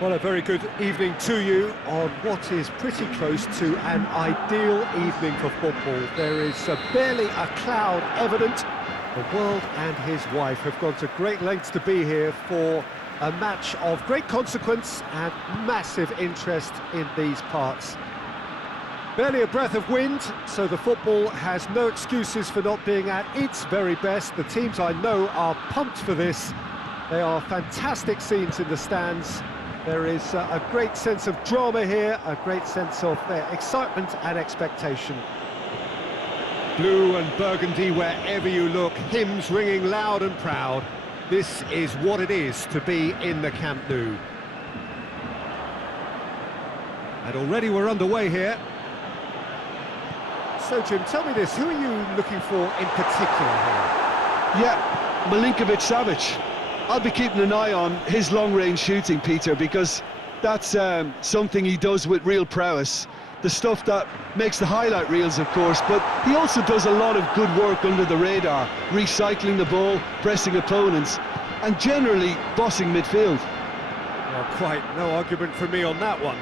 Well, a very good evening to you on what is pretty close to an ideal evening for football. There is barely a cloud evident. The world and his wife have gone to great lengths to be here for a match of great consequence and massive interest in these parts. Barely a breath of wind, so the football has no excuses for not being at its very best. The teams I know are pumped for this. They are fantastic scenes in the stands. There is a great sense of drama here, a great sense of excitement and expectation. Blue and burgundy wherever you look, hymns ringing loud and proud. This is what it is to be in the Camp Nou. And already we're underway here. So Jim, tell me this, who are you looking for in particular here? Yeah, Milinkovic-Savic. I'll be keeping an eye on his long-range shooting, Peter, because that's something he does with real prowess. The stuff that makes the highlight reels, of course, but he also does a lot of good work under the radar, recycling the ball, pressing opponents, and generally bossing midfield. Well, quite no argument for me on that one.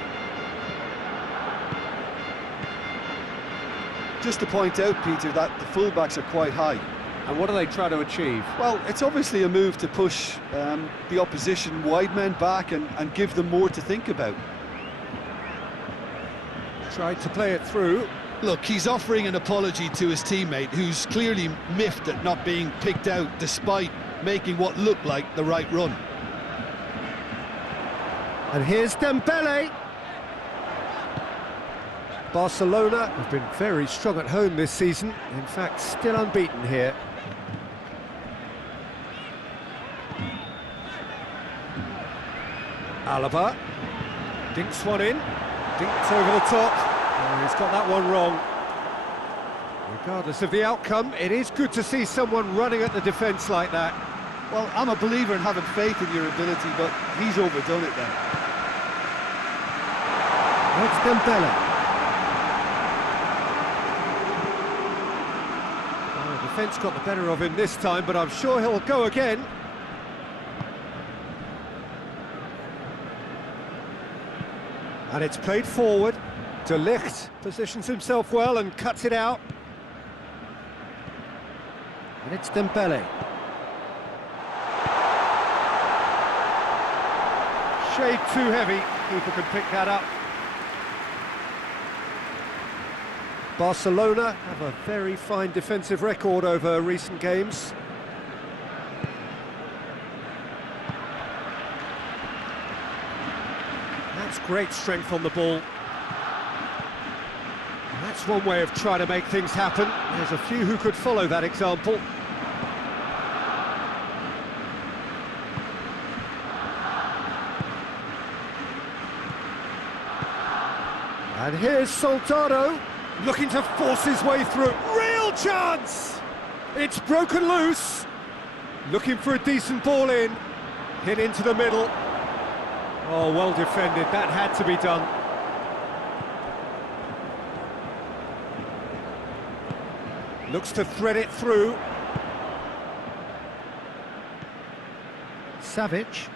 Just to point out, Peter, that the fullbacks are quite high. And what do they try to achieve? Well, it's obviously a move to push the opposition wide men back and give them more to think about. Tried to play it through. Look, he's offering an apology to his teammate, who's clearly miffed at not being picked out despite making what looked like the right run. And here's Dembele. Barcelona have been very strong at home this season, in fact still unbeaten here. Alaba dinks one in, dinked over the top. Oh, he's got that one wrong. Regardless of the outcome, it is good to see someone running at the defence like that. Well, I'm a believer in having faith in your ability, but he's overdone it then. It's Dembele. Defence got the better of him this time, but I'm sure he'll go again. And it's played forward. De Ligt positions himself well and cuts it out. And it's Dembele. Shade too heavy. Keeper can pick that up. Barcelona have a very fine defensive record over recent games. That's great strength on the ball. And that's one way of trying to make things happen. There's a few who could follow that example. And here's Soldado. Looking to force his way through. Real chance! It's broken loose. Looking for a decent ball in. Hit into the middle. Oh, well defended. That had to be done. Looks to thread it through. Savic.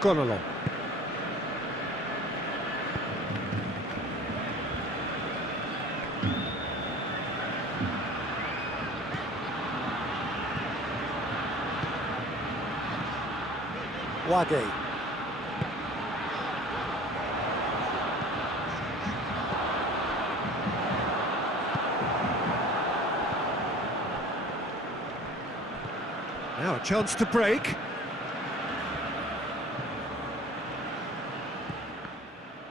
Gone along. Wade. Now a chance to break.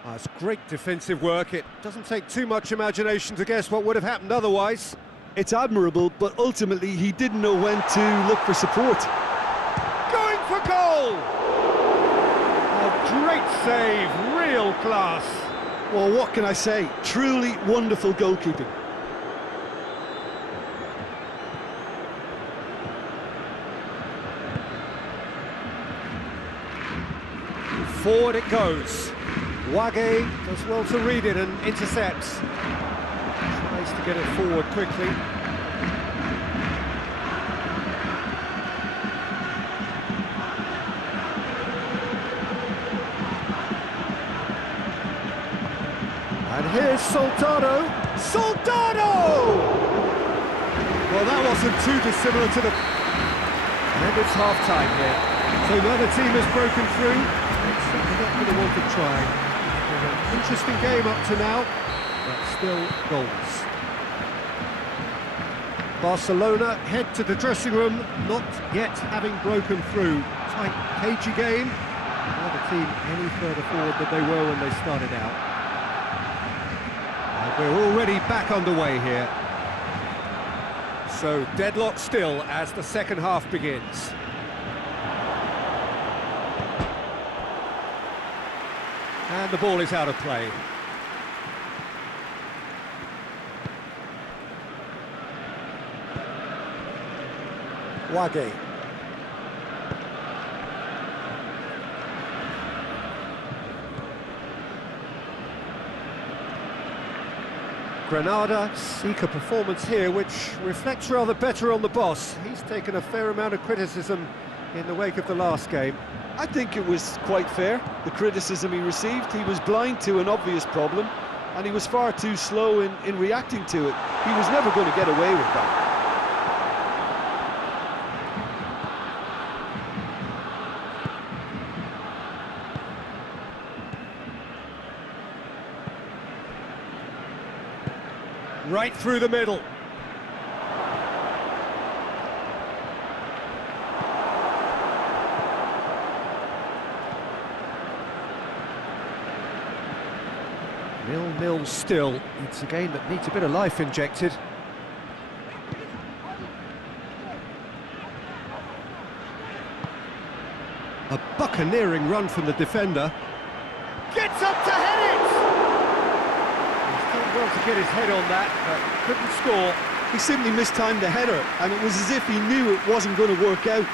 That's great defensive work. It doesn't take too much imagination to guess what would have happened otherwise. It's admirable, but ultimately he didn't know when to look for support. Going for goal! A great save, real class. Well, what can I say? Truly wonderful goalkeeping. Forward it goes. Wage does well to read it and intercepts. Tries to get it forward quickly. And here's Soldado. Soldado! Well, that wasn't too dissimilar to the... And it's half-time here. So neither team has broken through. It's certainly not going to want to try. An interesting game up to now, but still goals. Barcelona head to the dressing room, not yet having broken through. Tight, cagey game. Neither team any further forward than they were when they started out. We're already back underway here. So deadlock still as the second half begins. And the ball is out of play. Wage. Granada seek a performance here which reflects rather better on the boss. He's taken a fair amount of criticism in the wake of the last game. I think it was quite fair, the criticism he received. He was blind to an obvious problem, and he was far too slow in reacting to it. He was never going to get away with that. Right through the middle. Nil-nil still. It's a game that needs a bit of life injected. A buccaneering run from the defender. Gets up to head it! Well to get his head on that, but couldn't score. He simply mistimed the header, and it was as if he knew it wasn't going to work out.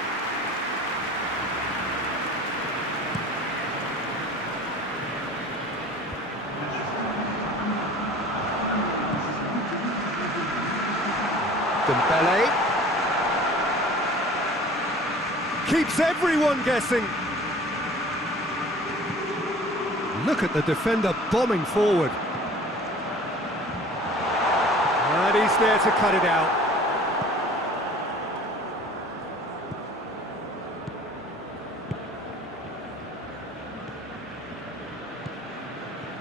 Dembele keeps everyone guessing. Look at the defender bombing forward. And he's there to cut it out.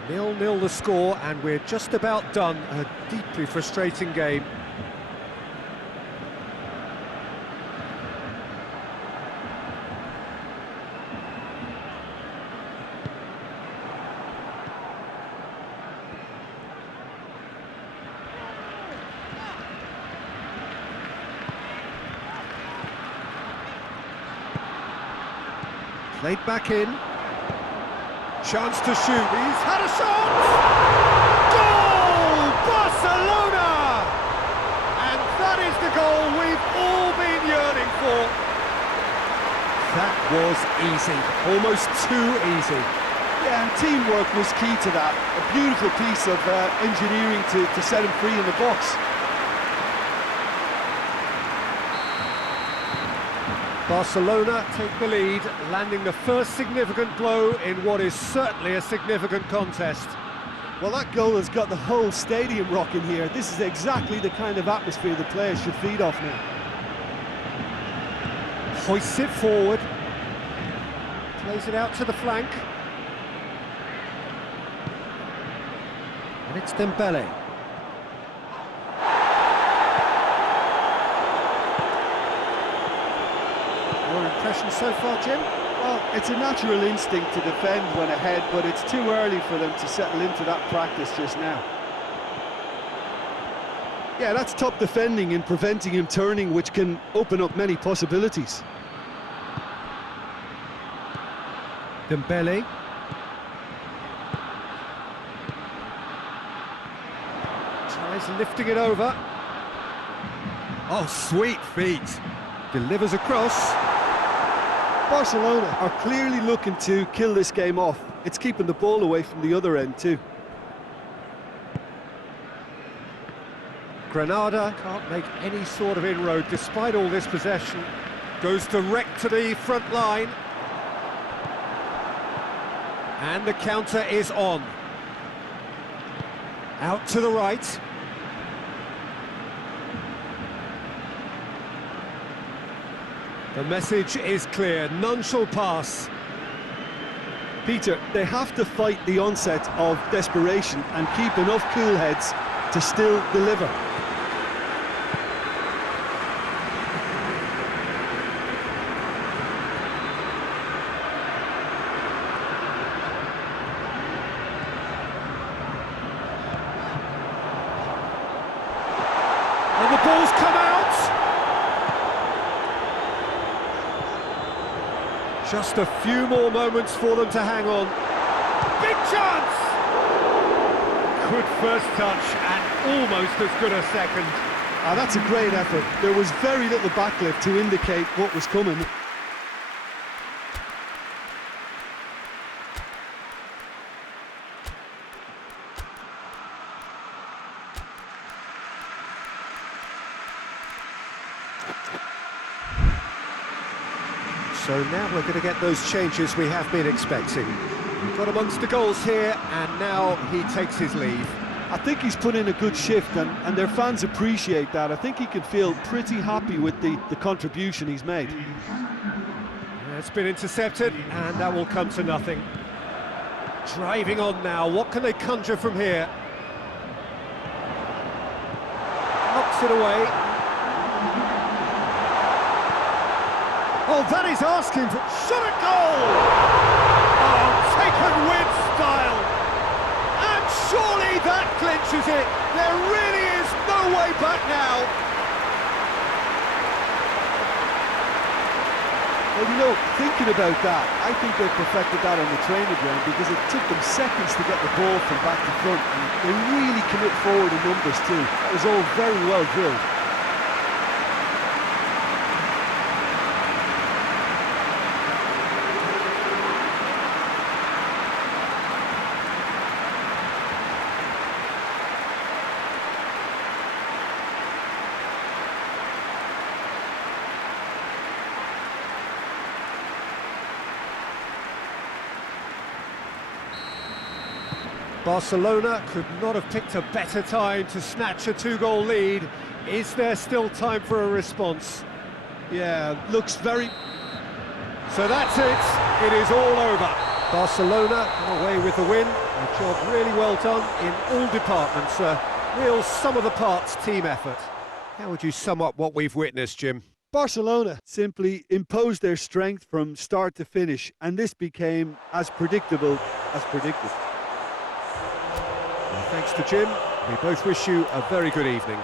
Nil-nil the score, and we're just about done. A deeply frustrating game. Played back in. Chance to shoot. He's had a shot! Goal! Barcelona! And that is the goal we've all been yearning for. That was easy. Almost too easy. Yeah, and teamwork was key to that. A beautiful piece of engineering to set him free in the box. Barcelona take the lead, landing the first significant blow in what is certainly a significant contest. Well, that goal has got the whole stadium rocking here. This is exactly the kind of atmosphere the players should feed off now. Hoists it forward. Plays it out to the flank. And it's Dembele. Your impression so far, Jim? Well, it's a natural instinct to defend when ahead, but it's too early for them to settle into that practice just now. Yeah, that's top defending and preventing him turning, which can open up many possibilities. Dembele. Tries lifting it over. Oh, sweet feet. Delivers across. Barcelona are clearly looking to kill this game off. it's keeping the ball away from the other end too. Granada can't make any sort of inroad despite all this possession. Goes direct to the front line. And the counter is on. Out to the right. The message is clear, none shall pass. Peter, they have to fight the onset of desperation and keep enough cool heads to still deliver. And the ball's come out! Just a few more moments for them to hang on. Big chance! Good first touch and almost as good a second. Ah, that's a great effort. There was very little backlift to indicate what was coming. So now we're going to get those changes we have been expecting. We've got amongst the goals here, and now he takes his leave. I think he's put in a good shift, and their fans appreciate that. I think he can feel pretty happy with the contribution he's made. It's been intercepted, and that will come to nothing. Driving on now, what can they conjure from here? Knocks it away. Oh, that is asking for... Shot at goal! Oh, taken with style! And surely that clinches it! There really is no way back now! Well, you know, thinking about that, I think they perfected that on the training ground because it took them seconds to get the ball from back to front, and they really commit forward in numbers too. That was all very well drilled. Barcelona could not have picked a better time to snatch a two-goal lead. Is there still time for a response? Yeah, looks very... So that's it. It is all over. Barcelona come away with the win. A job really well done in all departments. A real sum-of-the-parts team effort. How would you sum up what we've witnessed, Jim? Barcelona simply imposed their strength from start to finish, and this became as predictable as predicted. Thanks to Jim. We both wish you a very good evening.